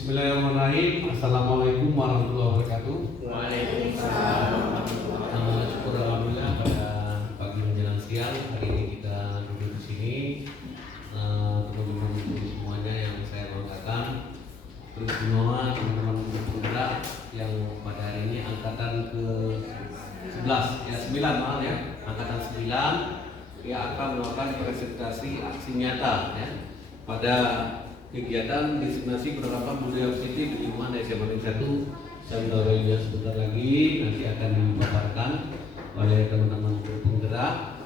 Bismillahirrahmanirrahim. Assalamualaikum warahmatullahi wabarakatuh. Waalaikumsalam. Syukur alhamdulillah pada pagi menjelang siang hari ini kita duduk di sini, teman-teman semuanya yang saya banggakan, terus semua teman-teman penggerak yang pada hari ini angkatan ke 11 ya 9 maaf ya, angkatan 9 yang akan melakukan presentasi aksi nyata ya pada kegiatan destinasi penerapan budaya positif di lingkungan SMA 1 Sandaroya. Sebentar lagi nanti akan dipaparkan oleh teman-teman penggerak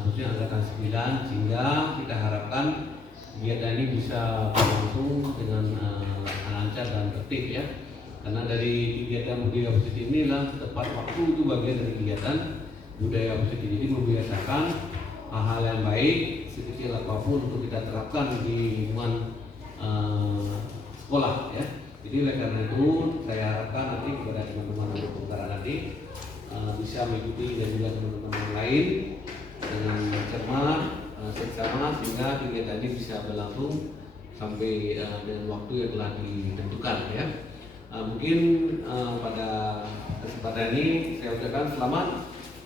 khususnya angkatan 9, sehingga kita harapkan kegiatan ini bisa berlangsung dengan lancar dan tertib ya, karena dari kegiatan budaya positif inilah tepat waktu itu bagian dari kegiatan budaya positif. Jadi membiasakan hal-hal yang baik sekecil apapun untuk kita terapkan di lingkungan sekolah ya. Jadi oleh karena itu saya harapkan nanti kepada teman-teman penggerak nanti bisa mengikuti dan juga teman-teman yang lain dengan cermat, seksama, sehingga kegiatan ini bisa berlangsung sampai dengan waktu yang telah ditentukan ya. Mungkin pada kesempatan ini saya ucapkan selamat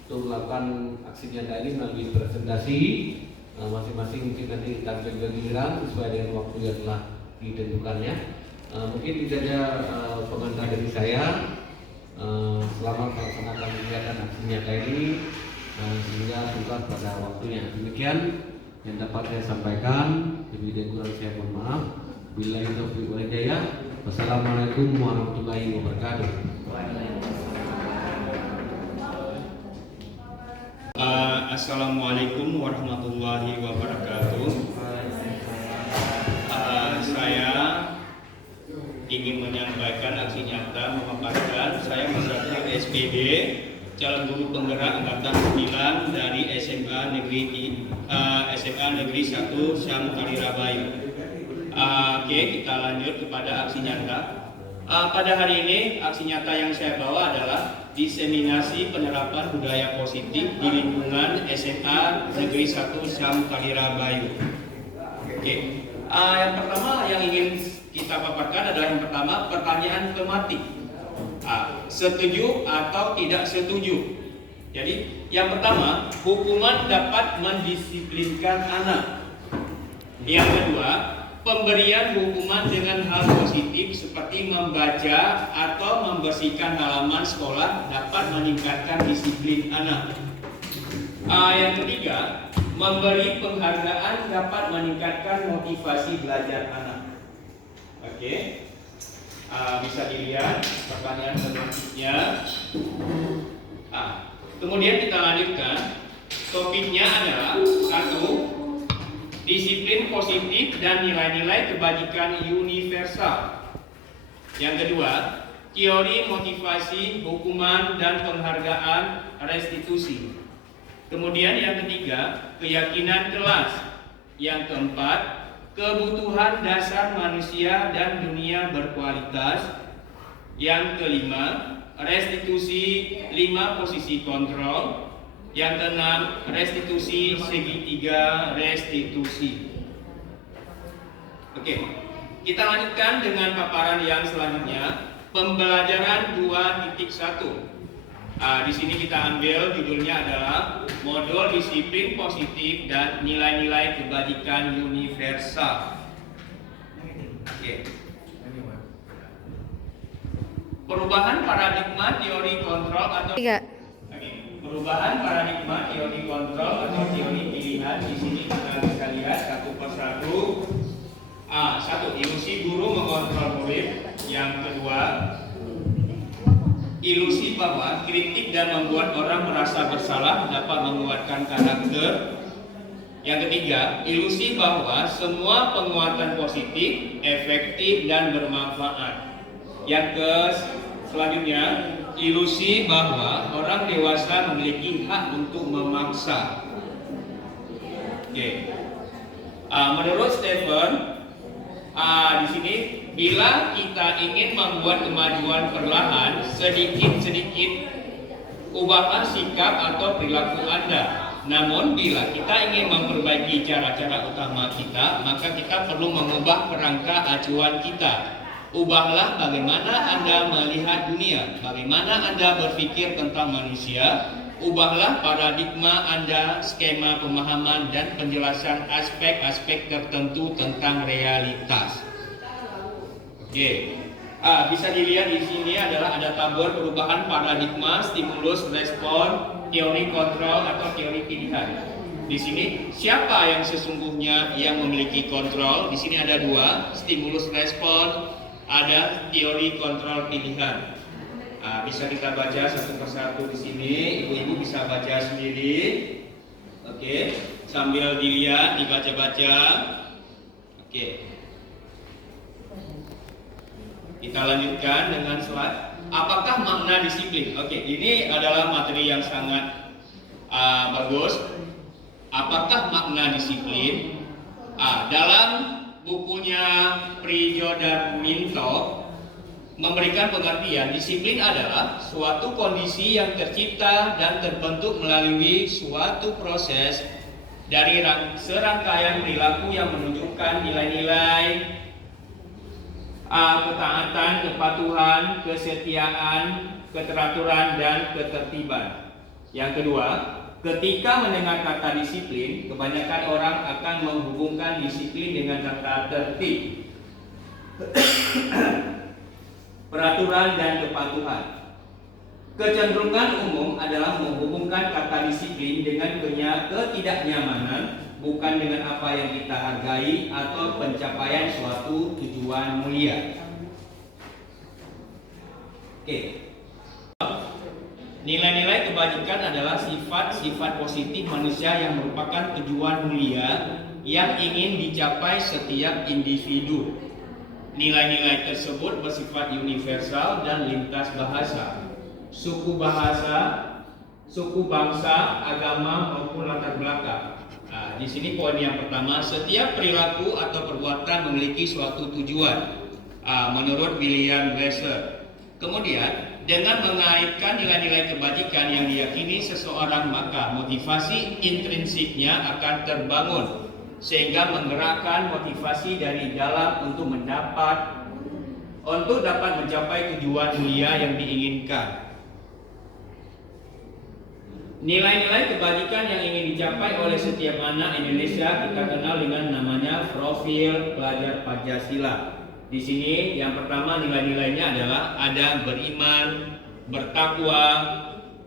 untuk melakukan aksi nyata ini melalui presentasi. Masing-masing mungkin nanti tampil giliran sesuai dengan waktu yang telah ditentukannya. Mungkin tidak ada pengantar dari saya. Selamat melaksanakan kegiatan aksi nyata ini sehingga tuntas pada waktunya. Demikian yang dapat saya sampaikan. Lebih dan kurang saya mohon maaf. Billahi taufiq wal hidayah. Wassalamualaikum warahmatullahi wabarakatuh. Assalamualaikum warahmatullahi wabarakatuh. Saya ingin menyampaikan aksi nyata memaparkan saya Mas SPD, calon guru penggerak angkatan 9 dari SMA Negeri 1 Syam Kalirabayu. Oke, kita lanjut kepada aksi nyata. Pada hari ini aksi nyata yang saya bawa adalah diseminasi penerapan budaya positif di lingkungan SMA Negeri 1 Syam Kalirabayu. Oke. Yang pertama yang ingin kita paparkan adalah yang pertama pertanyaan tematik. Setuju atau tidak setuju? Jadi yang pertama, hukuman dapat mendisiplinkan anak. Yang kedua, pemberian hukuman dengan hal positif seperti membaca atau membersihkan halaman sekolah dapat meningkatkan disiplin anak. Yang ketiga, memberi penghargaan dapat meningkatkan motivasi belajar anak. Oke, bisa dilihat pertanyaan tematiknya. Kemudian kita lanjutkan. Topiknya adalah 1. Disiplin positif dan nilai-nilai kebajikan universal. Yang kedua, teori motivasi, hukuman dan penghargaan restitusi. Kemudian yang ketiga, keyakinan kelas. Yang keempat, kebutuhan dasar manusia dan dunia berkualitas. Yang kelima, restitusi 5 posisi kontrol. Yang keenam, restitusi segitiga restitusi. Oke, kita lanjutkan dengan paparan yang selanjutnya, pembelajaran 2.1. Di sini kita ambil judulnya adalah modul disiplin positif dan nilai-nilai kebajikan universal. Oke. Perubahan paradigma teori kontrol atau perubahan paradigma teori kontrol atau teori pilihan. Di sini kita bisa lihat satu persatu. Satu, ilusi guru mengontrol murid. Yang kedua, ilusi bahwa kritik dan membuat orang merasa bersalah dapat menguatkan karakter. Yang ketiga, ilusi bahwa semua penguatan positif, efektif dan bermanfaat. Yang selanjutnya, ilusi bahwa orang dewasa memiliki hak untuk memaksa. Oke. Menurut Stephen, di sini, bila kita ingin membuat kemajuan perlahan, sedikit-sedikit ubahlah sikap atau perilaku Anda. Namun bila kita ingin memperbaiki cara-cara utama kita, maka kita perlu mengubah kerangka acuan kita. Ubahlah bagaimana Anda melihat dunia, bagaimana Anda berpikir tentang manusia. Ubahlah paradigma Anda, skema pemahaman dan penjelasan aspek-aspek tertentu tentang realitas. Oke. Bisa dilihat di sini adalah ada tabel perubahan paradigma, stimulus, respon, teori kontrol atau teori pilihan. Di sini siapa yang sesungguhnya yang memiliki kontrol? Di sini ada dua, stimulus respon, ada teori kontrol pilihan. Bisa kita baca satu persatu di sini. Ibu-ibu bisa baca sendiri. Oke, sambil dilihat, dibaca-baca. Oke. Kita lanjutkan dengan slide. Apakah makna disiplin? Oke, ini adalah materi yang sangat bagus. Apakah makna disiplin? Dalam bukunya Prijo dan Minto memberikan pengertian disiplin adalah suatu kondisi yang tercipta dan terbentuk melalui suatu proses dari serangkaian perilaku yang menunjukkan nilai-nilai ketaatan, kepatuhan, kesetiaan, keteraturan, dan ketertiban. Yang kedua, ketika mendengar kata disiplin, kebanyakan orang akan menghubungkan disiplin dengan tata tertib, peraturan, dan kepatuhan. Kecenderungan umum adalah menghubungkan kata disiplin dengan ketidaknyamanan, bukan dengan apa yang kita hargai atau pencapaian suatu tujuan mulia. Oke. Nilai-nilai kebajikan adalah sifat-sifat positif manusia yang merupakan tujuan mulia yang ingin dicapai setiap individu. Nilai-nilai tersebut bersifat universal dan lintas bahasa, suku bangsa, agama maupun latar belakang. Di sini poin yang pertama, setiap perilaku atau perbuatan memiliki suatu tujuan, menurut William Glasser. Kemudian, dengan mengaitkan nilai-nilai kebajikan yang diyakini seseorang, maka motivasi intrinsiknya akan terbangun, sehingga menggerakkan motivasi dari dalam untuk dapat mencapai tujuan mulia yang diinginkan. Nilai-nilai kebajikan yang ingin dicapai oleh setiap anak Indonesia kita kenal dengan namanya profil pelajar Pancasila. Di sini yang pertama nilai-nilainya adalah ada beriman, bertakwa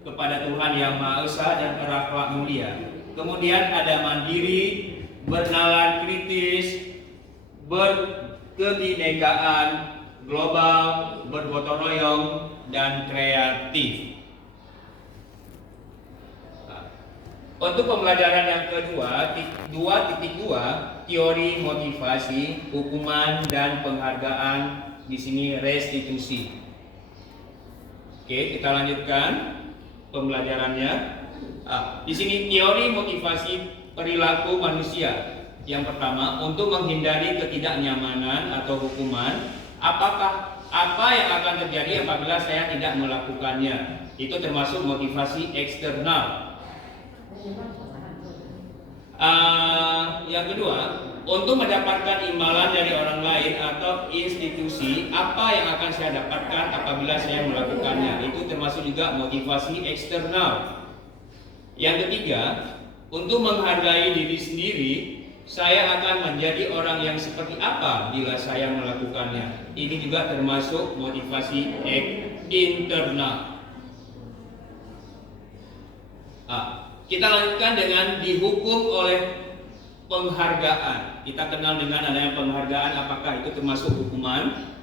kepada Tuhan Yang Maha Esa dan berakhlak mulia. Kemudian ada mandiri, bernalar kritis, berkebinekaan, global, bergotong royong, dan kreatif. Untuk pembelajaran yang kedua, 2.2, teori motivasi, hukuman dan penghargaan, di sini restitusi. Oke, kita lanjutkan pembelajarannya. Di sini teori motivasi perilaku manusia. Yang pertama, untuk menghindari ketidaknyamanan atau hukuman, apa yang akan terjadi apabila saya tidak melakukannya? Itu termasuk motivasi eksternal. Yang kedua, untuk mendapatkan imbalan dari orang lain atau institusi, apa yang akan saya dapatkan apabila saya melakukannya? Itu termasuk juga motivasi eksternal. Yang ketiga, untuk menghargai diri sendiri, saya akan menjadi orang yang seperti apa bila saya melakukannya. Ini juga termasuk motivasi internal. Kita lanjutkan dengan dihukum oleh penghargaan. Kita kenal dengan adanya penghargaan, apakah itu termasuk hukuman?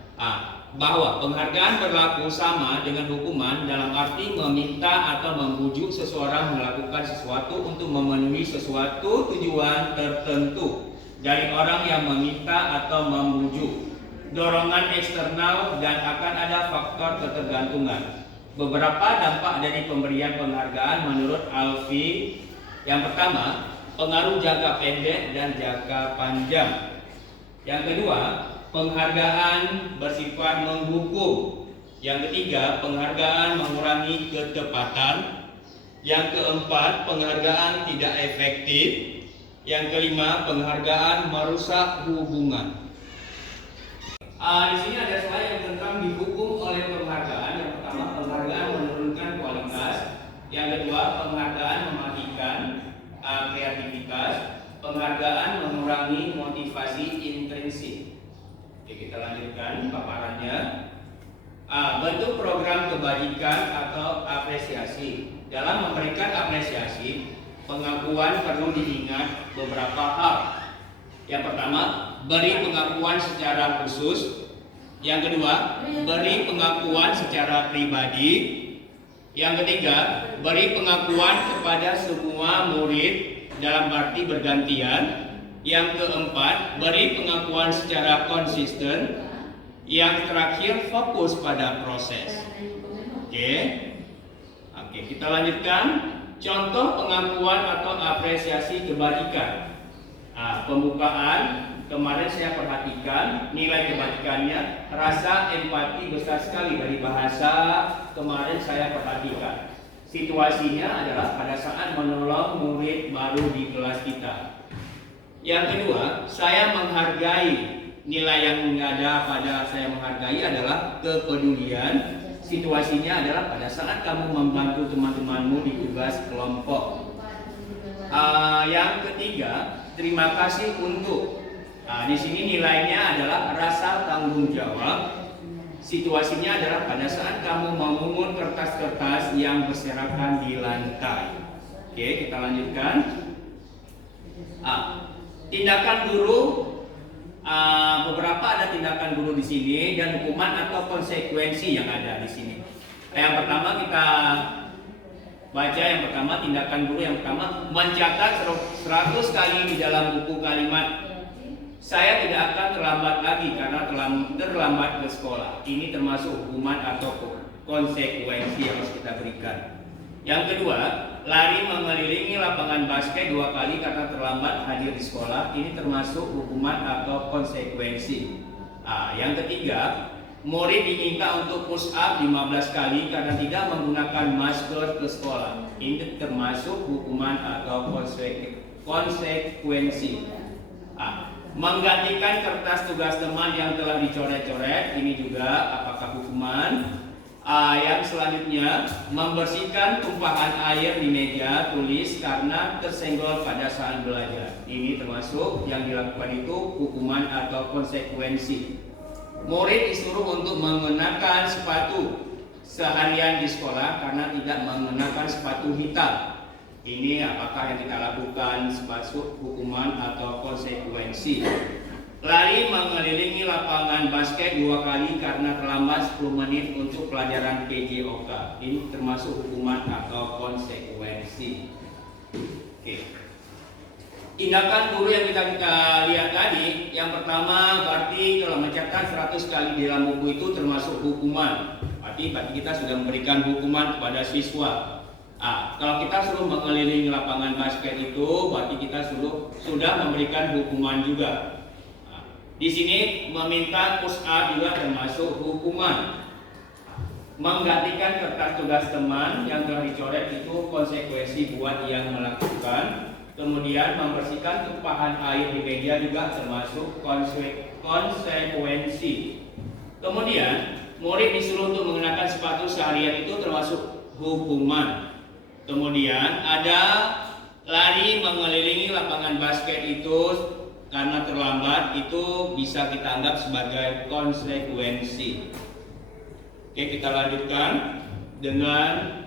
Bahwa penghargaan berlaku sama dengan hukuman dalam arti meminta atau membujuk seseorang melakukan sesuatu untuk memenuhi sesuatu tujuan tertentu dari orang yang meminta atau membujuk. Dorongan eksternal dan akan ada faktor ketergantungan. Beberapa dampak dari pemberian penghargaan menurut Alfie. Yang pertama, pengaruh jangka pendek dan jangka panjang. Yang kedua, penghargaan bersifat menghukum. Yang ketiga, penghargaan mengurangi ketepatan. Yang keempat, penghargaan tidak efektif. Yang kelima, penghargaan merusak hubungan. Di sini ada slide yang tentang dihukum oleh penghargaan. Yang pertama, penghargaan menurunkan kualitas. Yang kedua, penghargaan mematikan kreativitas. Penghargaan mengurangi motivasi intrinsik. Oke, kita lanjutkan paparannya. Bentuk program kebajikan atau apresiasi. Dalam memberikan apresiasi, pengakuan perlu diingat beberapa hal. Yang pertama, beri pengakuan secara khusus. Yang kedua, beri pengakuan secara pribadi. Yang ketiga, beri pengakuan kepada semua murid dalam arti bergantian. Yang keempat, beri pengakuan secara konsisten. Yang terakhir, fokus pada proses. Oke, kita lanjutkan. Contoh pengakuan atau apresiasi kebajikan. Pembukaan, kemarin saya perhatikan nilai kebajikannya, rasa empati besar sekali dari bahasa, kemarin saya perhatikan. Situasinya adalah pada saat menolong murid baru di kelas kita. Yang kedua, saya menghargai. Nilai yang ada pada saya menghargai adalah kepedulian. Situasinya adalah pada saat kamu membantu teman-temanmu di tugas kelompok. Yang ketiga, terima kasih untuk. Di sini nilainya adalah rasa tanggung jawab. Situasinya adalah pada saat kamu memungut kertas-kertas yang berserakan di lantai. Oke, kita lanjutkan. Tindakan guru. Beberapa ada tindakan guru di sini dan hukuman atau konsekuensi yang ada di sini. Yang pertama kita baca, yang pertama tindakan guru yang pertama mencatat 100 kali di dalam buku kalimat saya tidak akan terlambat lagi karena terlambat ke sekolah. Ini termasuk hukuman atau konsekuensi yang harus kita berikan. Yang kedua, lari mengelilingi lapangan basket 2 kali karena terlambat hadir di sekolah. Ini termasuk hukuman atau konsekuensi. Yang ketiga, murid diminta untuk push up 15 kali karena tidak menggunakan masker ke sekolah. Ini termasuk hukuman atau konsekuensi. Menggantikan kertas tugas teman yang telah dicoret-coret, ini juga apakah hukuman? Yang selanjutnya, membersihkan tumpahan air di meja tulis karena tersenggol pada saat belajar. Ini termasuk yang dilakukan itu hukuman atau konsekuensi. Murid disuruh untuk mengenakan sepatu seharian di sekolah karena tidak mengenakan sepatu hitam. Ini apakah yang kita lakukan sebagai hukuman atau konsekuensi? Lari mengelilingi lapangan basket 2 kali karena terlambat 10 menit untuk pelajaran PJOK. Ini termasuk hukuman atau konsekuensi. Oke. Tindakan guru yang kita lihat tadi, yang pertama berarti kalau mencatat 100 kali di dalam buku itu termasuk hukuman. Berarti kita sudah memberikan hukuman kepada siswa. Kalau kita suruh mengelilingi lapangan basket itu, berarti kita sudah memberikan hukuman juga. Di sini meminta push up juga termasuk hukuman. Menggantikan kertas tugas teman yang telah dicoret itu konsekuensi buat yang melakukan. Kemudian membersihkan tumpahan air di meja juga termasuk konsekuensi. Kemudian murid disuruh untuk mengenakan sepatu seharian itu termasuk hukuman. Kemudian ada lari mengelilingi lapangan basket itu karena terlambat, itu bisa kita anggap sebagai konsekuensi. Oke, kita lanjutkan dengan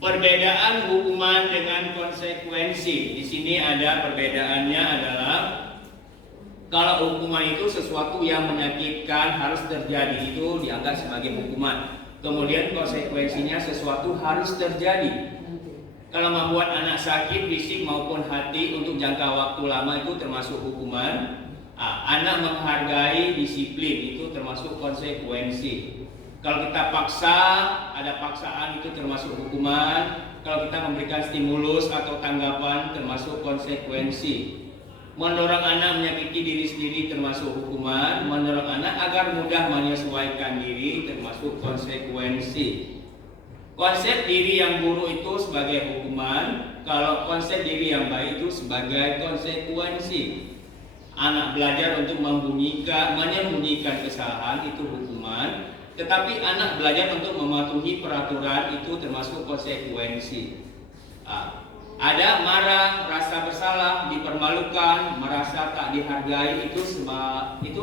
perbedaan hukuman dengan konsekuensi. Di sini ada perbedaannya adalah kalau hukuman itu sesuatu yang menyakitkan harus terjadi, itu dianggap sebagai hukuman. Kemudian konsekuensinya sesuatu harus terjadi. Kalau membuat anak sakit fisik maupun hati untuk jangka waktu lama itu termasuk hukuman. Anak menghargai disiplin itu termasuk konsekuensi. Kalau kita paksa, ada paksaan itu termasuk hukuman. Kalau kita memberikan stimulus atau tanggapan termasuk konsekuensi. Mendorong anak menyakiti diri sendiri termasuk hukuman. Mendorong anak agar mudah menyesuaikan diri termasuk konsekuensi. Konsep diri yang buruk itu sebagai hukuman, kalau konsep diri yang baik itu sebagai konsekuensi. Anak belajar untuk menyembunyikan kesalahan itu hukuman, tetapi anak belajar untuk mematuhi peraturan itu termasuk konsekuensi. Ada marah, rasa bersalah, dipermalukan, merasa tak dihargai itu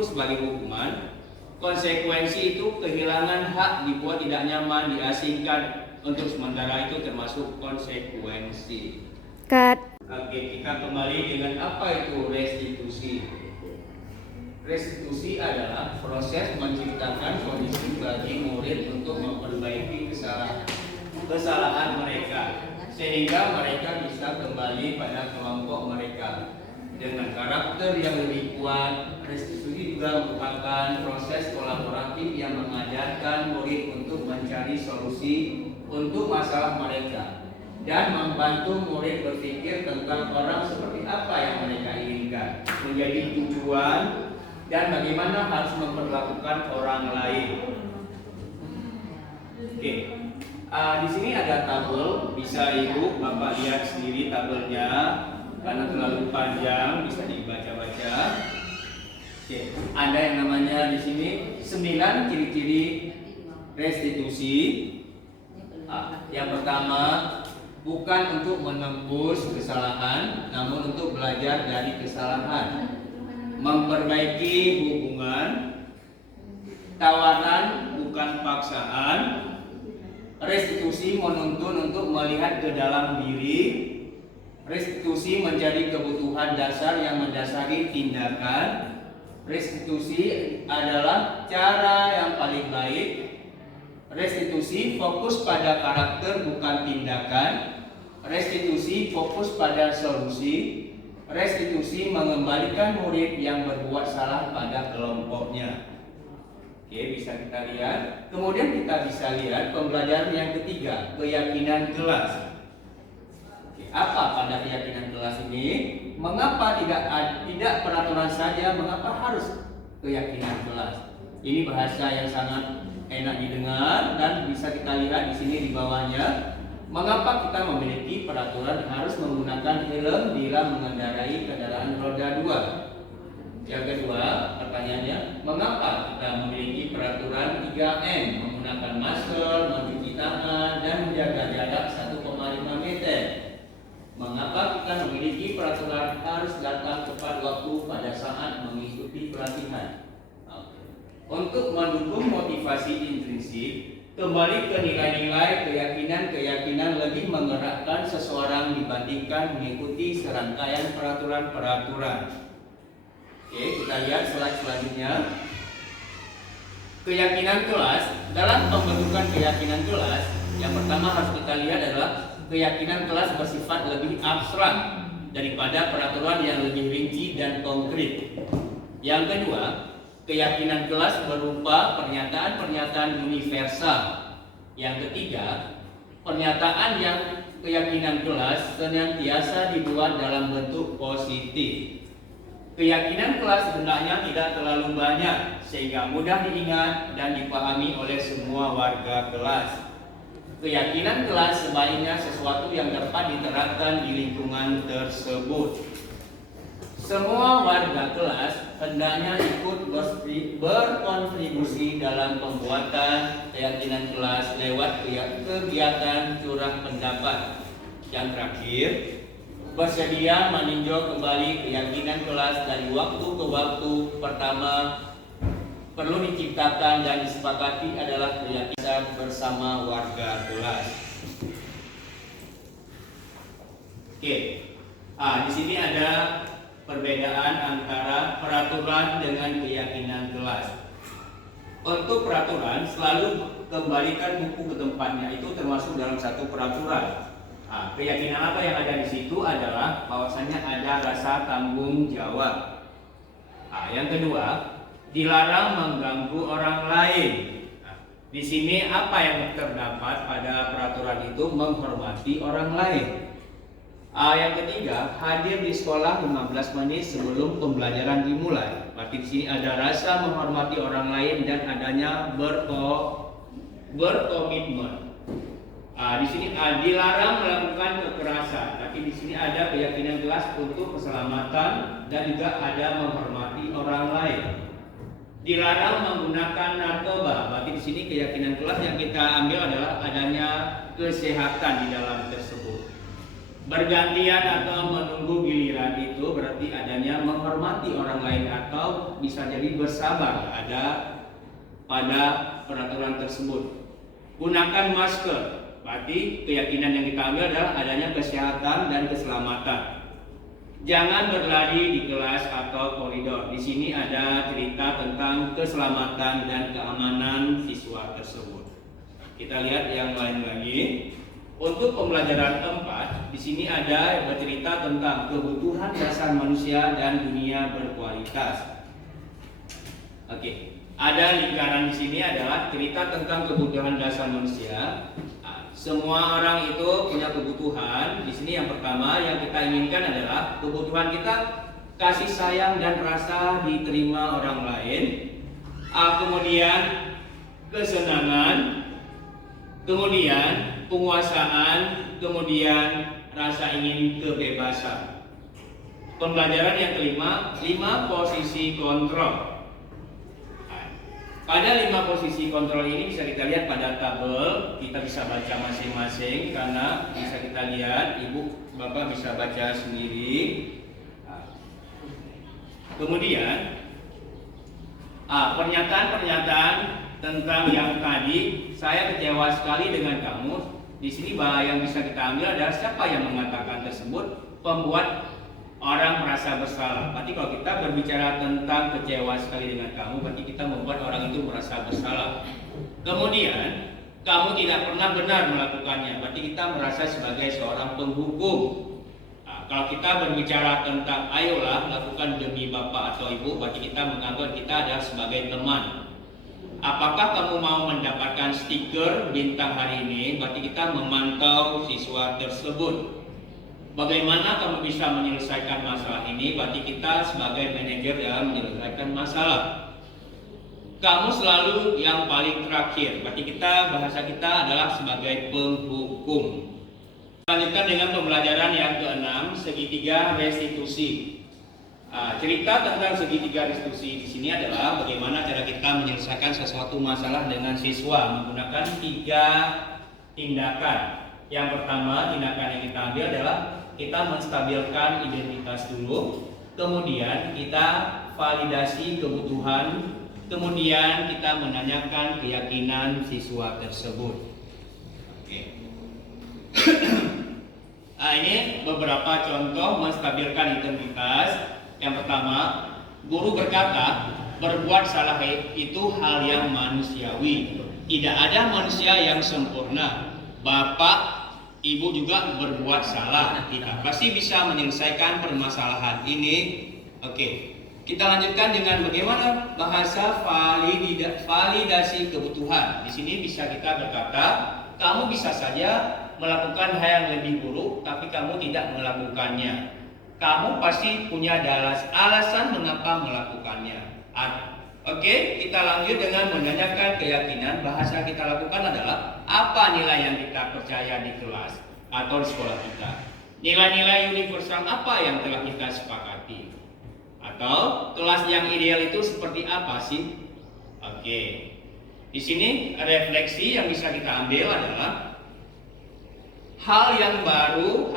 sebagai hukuman. Konsekuensi itu kehilangan hak, dibuat tidak nyaman, diasingkan untuk sementara itu termasuk konsekuensi. Oke, kita kembali dengan apa itu restitusi. Restitusi adalah proses menciptakan kondisi bagi murid untuk memperbaiki kesalahan mereka, sehingga mereka bisa kembali pada kelompok mereka dengan karakter yang lebih kuat. Restitusi juga merupakan proses kolaboratif yang mengajarkan murid untuk mencari solusi untuk masalah mereka dan membantu murid berpikir tentang orang seperti apa yang mereka inginkan, menjadi tujuan, dan bagaimana harus memperlakukan orang lain. Oke, di sini ada tabel, bisa ibu bapak lihat sendiri tabelnya, karena terlalu panjang bisa dibaca-baca. Oke, ada yang namanya di sini 9 ciri-ciri restitusi. Yang pertama, bukan untuk menembus kesalahan, namun untuk belajar dari kesalahan. Memperbaiki hubungan. Tawaran bukan paksaan. Restitusi menuntun untuk melihat ke dalam diri. Restitusi menjadi kebutuhan dasar yang mendasari tindakan. Restitusi adalah cara yang paling baik. Restitusi fokus pada karakter bukan tindakan. Restitusi fokus pada solusi. Restitusi mengembalikan murid yang berbuat salah pada kelompoknya. Oke, bisa kita lihat. Kemudian kita bisa lihat pembelajaran yang ketiga, keyakinan kelas. Oke, apa pada keyakinan kelas ini? Mengapa tidak peraturan saja? Mengapa harus keyakinan kelas? Ini bahasa yang sangat enak didengar dan bisa kita lihat di sini di bawahnya. Mengapa kita memiliki peraturan harus menggunakan helm bila mengendarai kendaraan roda 2? Yang kedua, pertanyaannya, mengapa kita memiliki peraturan 3M, menggunakan masker, mencuci tangan, dan menjaga jarak 1,5 meter? Mengapa kita memiliki peraturan harus datang tepat waktu pada saat mengikuti pelatihan? Untuk mendukung motivasi intrinsik, kembali ke nilai-nilai keyakinan lebih menggerakkan seseorang dibandingkan mengikuti serangkaian peraturan-peraturan. Oke, kita lihat slide selanjutnya. Keyakinan kelas. Dalam pembentukan keyakinan kelas, yang pertama harus kita lihat adalah keyakinan kelas bersifat lebih abstrak daripada peraturan yang lebih rinci dan konkret. Yang kedua, keyakinan kelas berupa pernyataan-pernyataan universal. Yang ketiga, pernyataan yang keyakinan kelas senantiasa dibuat dalam bentuk positif. Keyakinan kelas hendaknya tidak terlalu banyak sehingga mudah diingat dan dipahami oleh semua warga kelas. Keyakinan kelas sebaiknya sesuatu yang dapat diterapkan di lingkungan tersebut. Semua warga kelas hendaknya ikut berkontribusi dalam pembuatan keyakinan kelas lewat kegiatan curah pendapat. Yang terakhir, bersedia meninjau kembali keyakinan kelas dari waktu ke waktu. Pertama, perlu diciptakan dan disepakati adalah keyakinan bersama warga kelas. Oke, di sini ada perbedaan antara peraturan dengan keyakinan kelas. Untuk peraturan selalu kembalikan buku ke tempatnya, itu termasuk dalam satu peraturan. Keyakinan apa yang ada di situ adalah bahwasanya ada rasa tanggung jawab. Yang kedua, dilarang mengganggu orang lain. Di sini apa yang terdapat pada peraturan itu menghormati orang lain. Yang ketiga, hadir di sekolah 15 menit sebelum pembelajaran dimulai. Berarti di sini ada rasa menghormati orang lain dan adanya berkomitmen. Di sini dilarang melakukan kekerasan. Berarti Berarti di sini ada keyakinan kelas untuk keselamatan dan juga ada menghormati orang lain. Dilarang menggunakan narkoba. Berarti di sini keyakinan kelas yang kita ambil adalah adanya kesehatan di dalam tersebut. Bergantian atau menunggu giliran itu berarti adanya menghormati orang lain atau bisa jadi bersabar ada pada peraturan tersebut. Gunakan masker. Berarti keyakinan yang kita ambil adalah adanya kesehatan dan keselamatan. Jangan berlari di kelas atau koridor. Di sini ada cerita tentang keselamatan dan keamanan siswa tersebut. Kita lihat yang lain lagi. Untuk pembelajaran 4, di sini ada bercerita tentang kebutuhan dasar manusia dan dunia berkualitas. Oke, ada lingkaran di sini adalah cerita tentang kebutuhan dasar manusia. Semua orang itu punya kebutuhan. Di sini yang pertama yang kita inginkan adalah kebutuhan kita kasih sayang dan rasa diterima orang lain. Kemudian kesenangan, kemudian penguasaan, kemudian rasa ingin kebebasan. Pembelajaran yang kelima, 5 posisi kontrol. Pada 5 posisi kontrol ini bisa kita lihat pada tabel, kita bisa baca masing-masing karena bisa kita lihat, ibu bapak bisa baca sendiri. Kemudian pernyataan-pernyataan tentang yang tadi, saya kecewa sekali dengan kamu. Di sini yang bisa kita ambil adalah siapa yang mengatakan tersebut, pembuat orang merasa bersalah. Berarti kalau kita berbicara tentang kecewa sekali dengan kamu, berarti kita membuat orang itu merasa bersalah. Kemudian kamu tidak pernah benar melakukannya, berarti kita merasa sebagai seorang penghukum. Kalau kita berbicara tentang ayolah lakukan demi bapak atau ibu, berarti kita menganggap kita adalah sebagai teman. Apakah kamu mau mendapatkan stiker bintang hari ini? Berarti kita memantau siswa tersebut. Bagaimana kamu bisa menyelesaikan masalah ini? Berarti kita sebagai manajer dalam menyelesaikan masalah. Kamu selalu yang paling terakhir. Berarti bahasa kita adalah sebagai penghukum. Lanjutkan dengan pembelajaran yang ke-6, segitiga restitusi. Cerita tentang segitiga restitusi di sini adalah bagaimana cara kita menyelesaikan sesuatu masalah dengan siswa menggunakan 3 tindakan. Yang pertama, tindakan yang kita ambil adalah kita menstabilkan identitas dulu, kemudian kita validasi kebutuhan, kemudian kita menanyakan keyakinan siswa tersebut. Oke. Ini beberapa contoh menstabilkan identitas. Yang pertama, guru berkata, berbuat salah itu hal yang manusiawi. Tidak ada manusia yang sempurna. Bapak, ibu juga berbuat salah. Kita pasti bisa menyelesaikan permasalahan ini. Oke, kita lanjutkan dengan bagaimana bahasa validasi kebutuhan. Di sini bisa kita berkata, kamu bisa saja melakukan hal yang lebih buruk, tapi kamu tidak melakukannya. Kamu pasti punya alasan mengapa melakukannya. Oke, kita lanjut dengan menanyakan keyakinan. Bahasa kita lakukan adalah apa nilai yang kita percaya di kelas atau di sekolah kita. Nilai-nilai universal apa yang telah kita sepakati? Atau kelas yang ideal itu seperti apa sih? Oke. Di sini refleksi yang bisa kita ambil adalah hal baru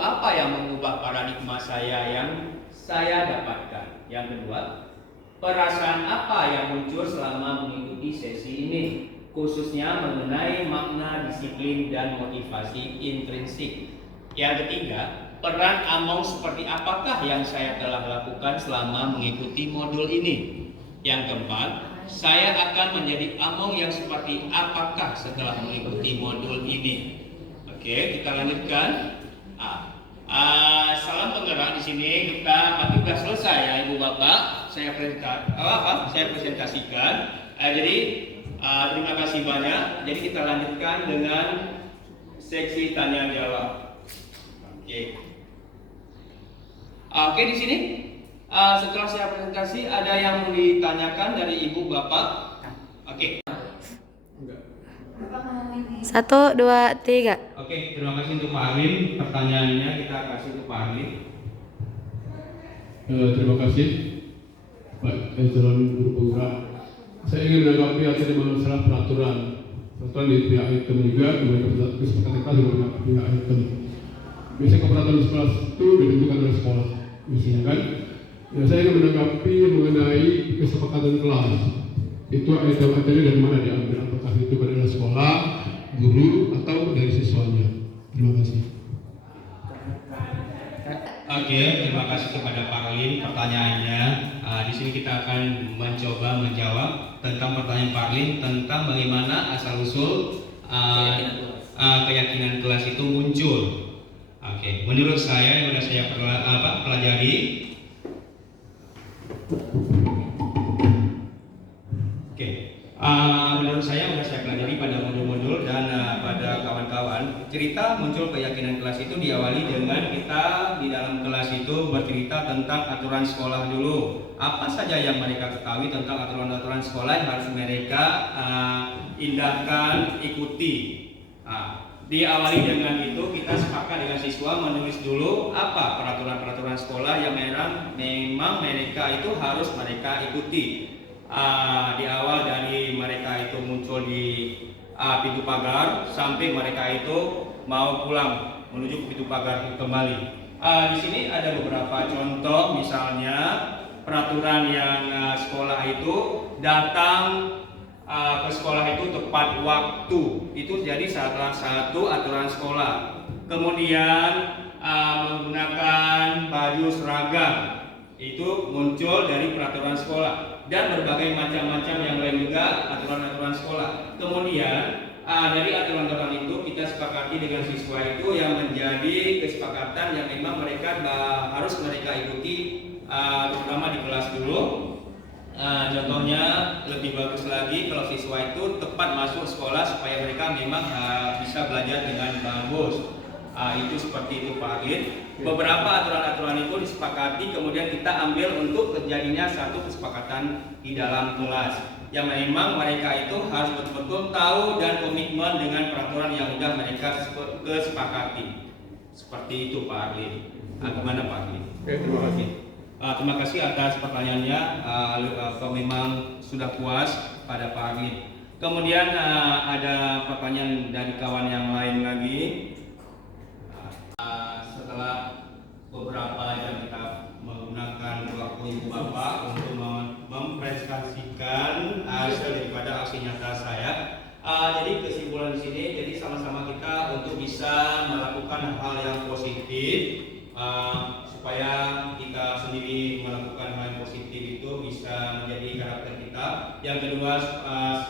apa yang mengubah paradigma saya yang saya dapatkan. Yang kedua, perasaan apa yang muncul selama mengikuti sesi ini, khususnya mengenai makna disiplin dan motivasi intrinsik. Yang ketiga, peran Among seperti apakah yang saya telah lakukan selama mengikuti modul ini. Yang keempat, saya akan menjadi Among yang seperti apakah setelah mengikuti modul ini. Oke, kita lanjutkan. Salam penggerak di sini kita sudah selesai ya Ibu Bapak. Saya presentasikan. Jadi terima kasih banyak. Jadi kita lanjutkan dengan seksi tanya jawab. Oke, di sini setelah saya presentasi ada yang mau ditanyakan dari Ibu Bapak. Oke. 1, 2, 3. Oke, terima kasih untuk Pak Arlin. Pertanyaannya kita kasih untuk Pak Arlin. Terima kasih Pak Eselon Guru Penggerak. Saya ingin menanggapi hasil masalah peraturan di pihak item juga, kemudian kesepakatan kelas dengan pihak item. Biasanya keperaturan sekolah itu ditentukan oleh sekolah, biasanya kan. Ya, saya ingin menanggapi mengenai kesepakatan kelas. Itu item-itemnya dari mana diambil? Apakah itu dari sekolah, guru, atau dari siswanya? Terima kasih. Oke, terima kasih kepada Pak Arlin pertanyaannya. Di sini kita akan mencoba menjawab tentang pertanyaan Pak Arlin tentang bagaimana asal usul keyakinan kelas itu muncul. Oke, menurut saya yang sudah saya pelajari. Oke, menurut saya sudah saya pelajari pada modul-modul dan pada kawan-kawan, cerita muncul keyakinan kelas itu diawali dengan kita di dalam kelas itu bercerita tentang aturan sekolah dulu. Apa saja yang mereka ketahui tentang aturan-aturan sekolah yang harus mereka indahkan, ikuti. Diawali dengan itu kita sepakat dengan siswa menulis dulu apa peraturan-peraturan sekolah yang memang mereka itu harus mereka ikuti. Di awal dari mereka itu muncul di pintu pagar sampai mereka itu mau pulang menuju ke pintu pagar kembali. Di sini ada beberapa contoh, misalnya peraturan yang sekolah itu datang ke sekolah itu tepat waktu, itu jadi salah satu aturan sekolah. Kemudian menggunakan baju seragam itu muncul dari peraturan sekolah, dan berbagai macam-macam yang lain juga aturan-aturan sekolah. Kemudian dari aturan-aturan itu kita sepakati dengan siswa itu yang menjadi kesepakatan yang memang mereka harus mereka ikuti, terutama di kelas dulu. Contohnya lebih bagus lagi kalau siswa itu tepat masuk sekolah supaya mereka memang bisa belajar dengan bagus. Itu seperti itu Pak Arlin. Beberapa aturan-aturan itu disepakati, kemudian kita ambil untuk terjadinya satu kesepakatan di dalam kelas yang memang mereka itu harus betul-betul tahu dan komitmen dengan peraturan yang sudah mereka kesepakati. Seperti itu Pak Arlin. Gimana Pak Arlin? Terima kasih. Terima kasih atas pertanyaannya. Kalau memang sudah puas pada Pak Arlin. Kemudian ada pertanyaan dari kawan yang lain lagi. Setelah beberapa jam kita menggunakan waktu Ibu Bapak untuk mempresentasikan hasil daripada aksi nyata saya. Jadi kesimpulan di sini, jadi sama-sama kita untuk bisa melakukan hal yang positif, supaya kita sendiri melakukan hal yang positif itu bisa menjadi karakter kita. Yang kedua,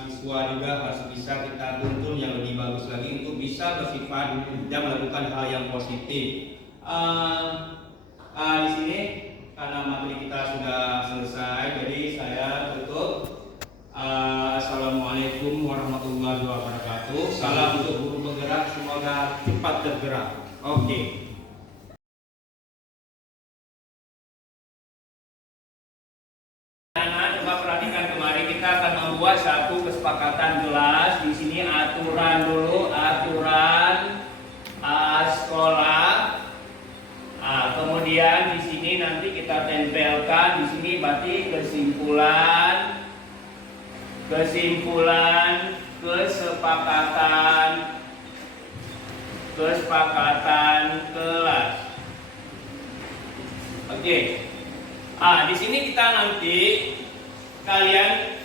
siswa juga harus bisa kita tuntun yang lebih bagus lagi untuk bisa bersifat dan melakukan hal yang positif. Di sini karena materi kita sudah selesai, jadi saya tutup. Assalamualaikum warahmatullahi wabarakatuh. Salam untuk guru penggerak, semoga cepat tergerak. Oke. Coba perhatikan, kemarin kita akan membuat satu kesepakatan kelas. Di sini aturan dulu, aturan sekolah. Kemudian di sini nanti kita tempelkan di sini berarti kesimpulan kesepakatan kelas. Oke. Di sini kita nanti kalian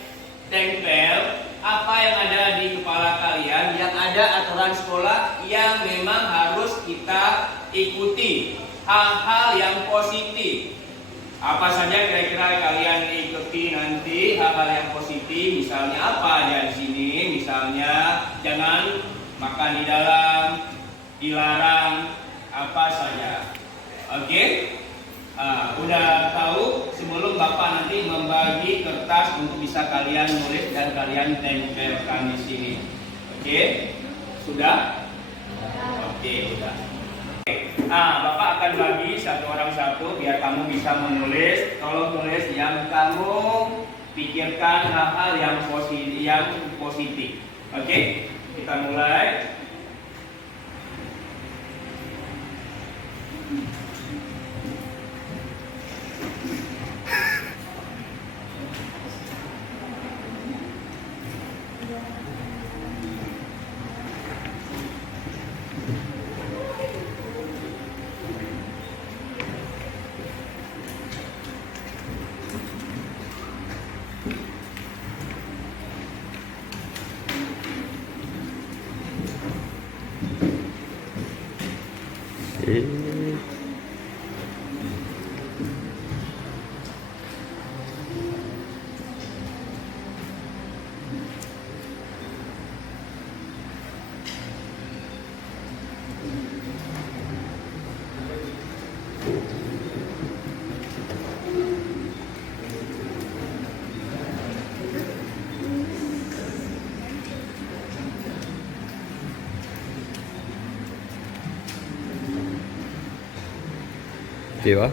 tempel apa yang ada di kepala kalian, yang ada aturan sekolah yang memang harus kita ikuti, hal-hal yang positif. Apa saja kira-kira kalian ikuti nanti hal-hal yang positif, misalnya apa aja di sini, misalnya jangan makan di dalam, dilarang apa saja. Oke? Udah tahu sebelum Bapak nanti membagi kertas untuk bisa kalian nulis dan kalian tempelkan di sini. Oke? Sudah? Oke, udah. Bapak akan bagi satu orang satu biar kamu bisa menulis. Tolong tulis yang kamu pikirkan hal-hal yang positif. Oke? Kita mulai. Dewa.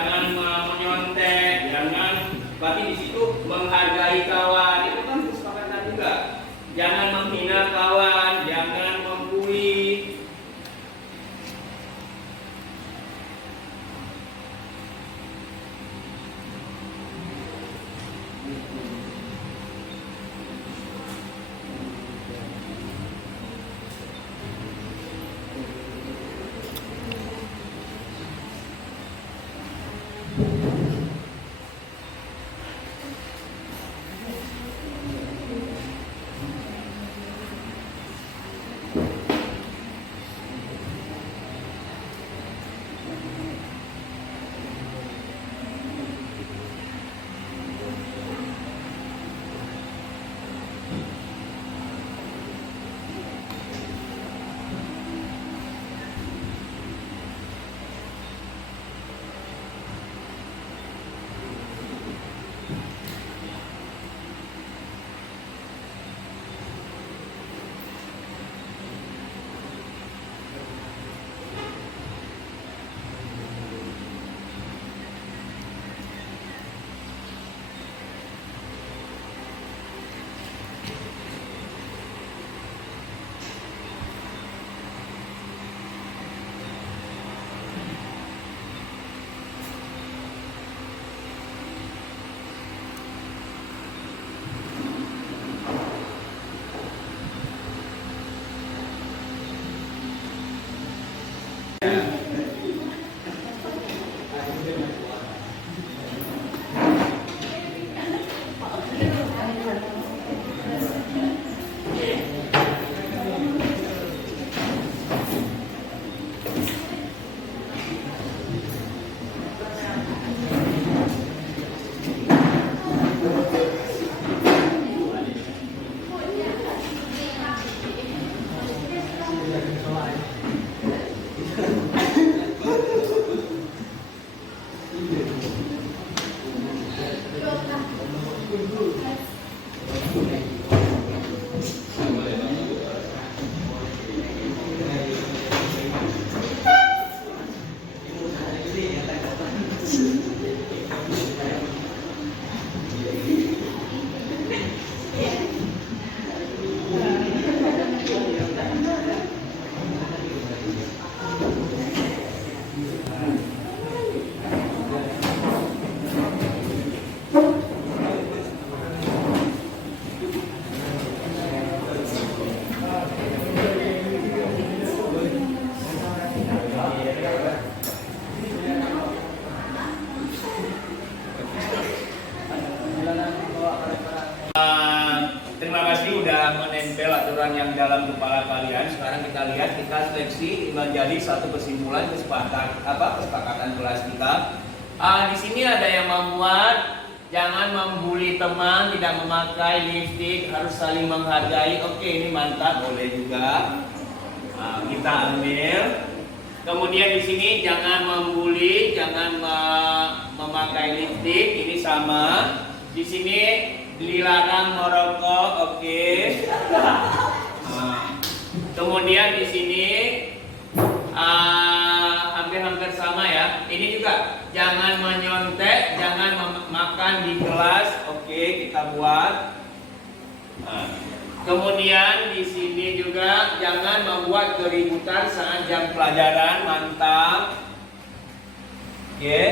Jangan menyontek, jangan, berarti di situ menghargai kawan, itu kan kesepakatan juga. Jangan menghina kawan, jangan membuli. Terima kasih sudah menempel aturan yang dalam kepala kalian. Sekarang kita lihat, kita seleksi menjadi satu kesimpulan kesepakatan kelas kita. Di sini ada yang membuat jangan membuli teman, tidak memakai lipstik, harus saling menghargai. Oke, ini mantap, boleh juga. Kita ambil. Kemudian di sini jangan membuli, jangan memakai lipstik, ini sama. Di sini dilarang merokok, oke. Kemudian di sini hampir-hampir sama ya. Ini juga jangan menyontek, jangan makan di kelas. Oke, kita buat. Nah, kemudian di sini juga jangan membuat keributan saat jam pelajaran. Mantap. Oke.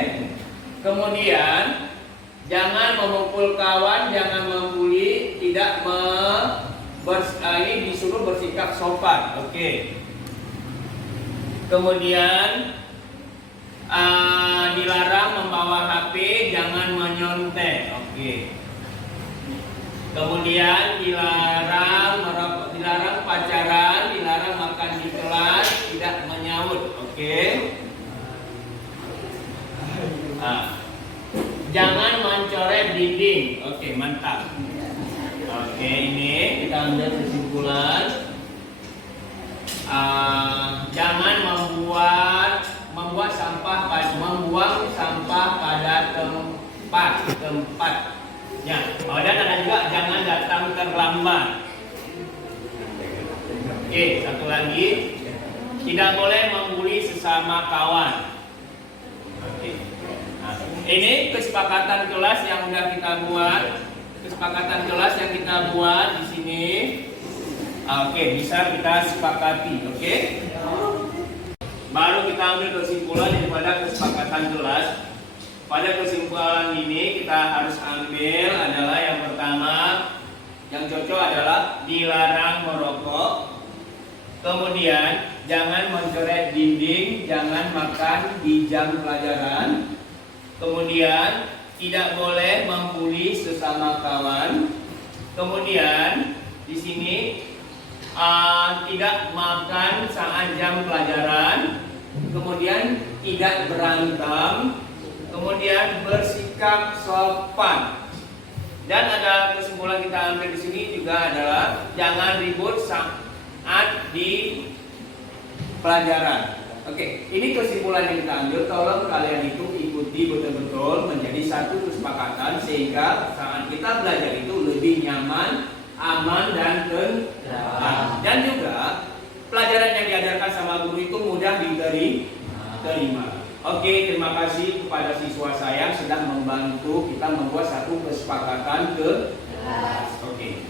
Kemudian jangan memukul kawan, jangan membuli, tidak ini disuruh bersikap sopan. Oke. Kemudian dilarang membawa HP, jangan menyontek. Oke. Kemudian dilarang merokok, dilarang pacaran, dilarang makan di kelas, tidak menyaut. Oke. Jangan mencoret dinding. Oke, mantap. Oke, ini kita ambil kesimpulan. Jangan membuang sampah pada tempatnya. Dan ada juga jangan datang terlambat. Oke, satu lagi, tidak boleh membuli sesama kawan. Oke. Nah, ini kesepakatan kelas yang sudah kita buat. Kesepakatan kelas yang kita buat di sini. Oke, bisa kita sepakati. Oke. Baru kita ambil kesimpulan daripada kesepakatan kelas. Pada kesimpulan ini kita harus ambil adalah yang pertama, yang cocok adalah dilarang merokok. Kemudian jangan mencoret dinding, jangan makan di jam pelajaran. Kemudian tidak boleh membuli sesama kawan. Kemudian di sini tidak makan saat jam pelajaran. Kemudian tidak berantem. Kemudian bersikap sopan. Dan ada kesimpulan kita ambil di sini juga adalah jangan ribut saat di pelajaran. Oke, ini kesimpulan yang kita ambil. Tolong kalian itu ikuti betul-betul menjadi satu kesepakatan sehingga saat kita belajar itu lebih nyaman, aman dan tentram. Dan juga pelajaran yang diajarkan sama guru itu mudah diterima. Oke, terima kasih kepada siswa saya yang sudah membantu kita membuat satu kesepakatan kelas. Oke.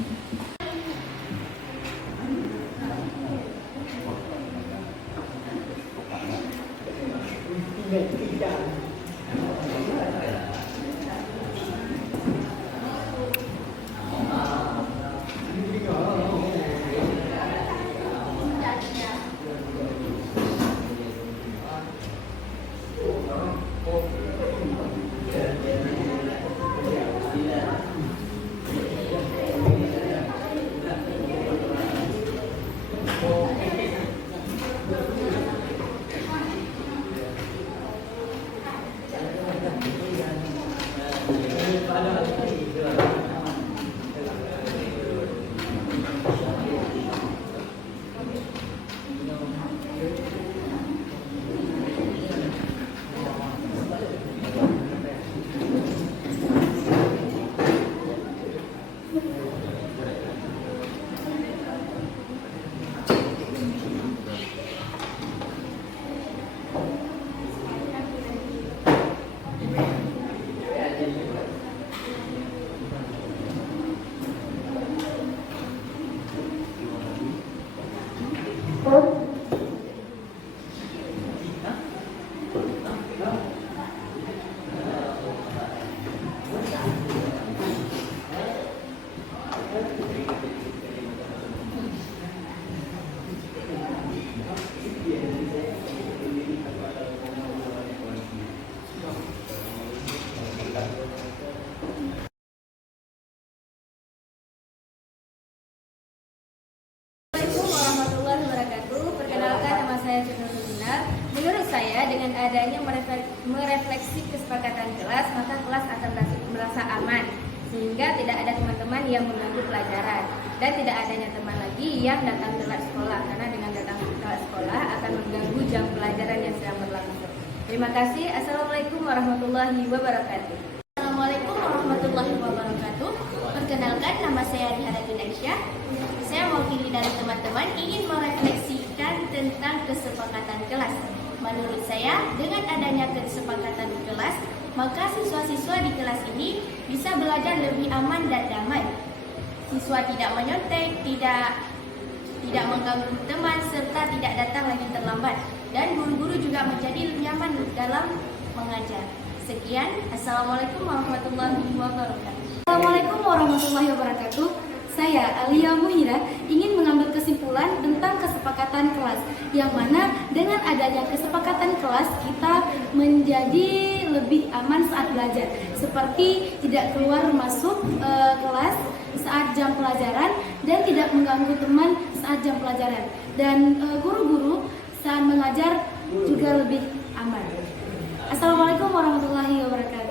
Menurut saya, dengan adanya merefleksi kesepakatan kelas, maka kelas akan merasa aman, sehingga tidak ada teman-teman yang mengganggu pelajaran, dan tidak adanya teman lagi yang datang telat sekolah, karena dengan datang telat sekolah akan mengganggu jam pelajaran yang sedang berlangsung. Terima kasih. Assalamualaikum warahmatullahi wabarakatuh. Assalamualaikum warahmatullahi wabarakatuh. Perkenalkan, nama saya Rihana Junaisyah. Saya mewakili dari teman-teman ingin merefleksikan tentang kesepakatan kelas. Menurut saya, dengan adanya kesepakatan kelas, maka siswa-siswa di kelas ini bisa belajar lebih aman dan damai. Siswa tidak menyontek, tidak mengganggu teman, serta tidak datang lagi terlambat. Dan guru-guru juga menjadi nyaman dalam mengajar. Sekian, Assalamualaikum warahmatullahi wabarakatuh. Assalamualaikum warahmatullahi wabarakatuh. Saya Alia Muhira ingin mengambil kesimpulan tentang kesepakatan kelas, yang mana dengan adanya kesepakatan kelas kita menjadi lebih aman saat belajar, seperti tidak keluar masuk kelas saat jam pelajaran dan tidak mengganggu teman saat jam pelajaran, dan guru-guru saat mengajar juga lebih aman. Assalamualaikum warahmatullahi wabarakatuh.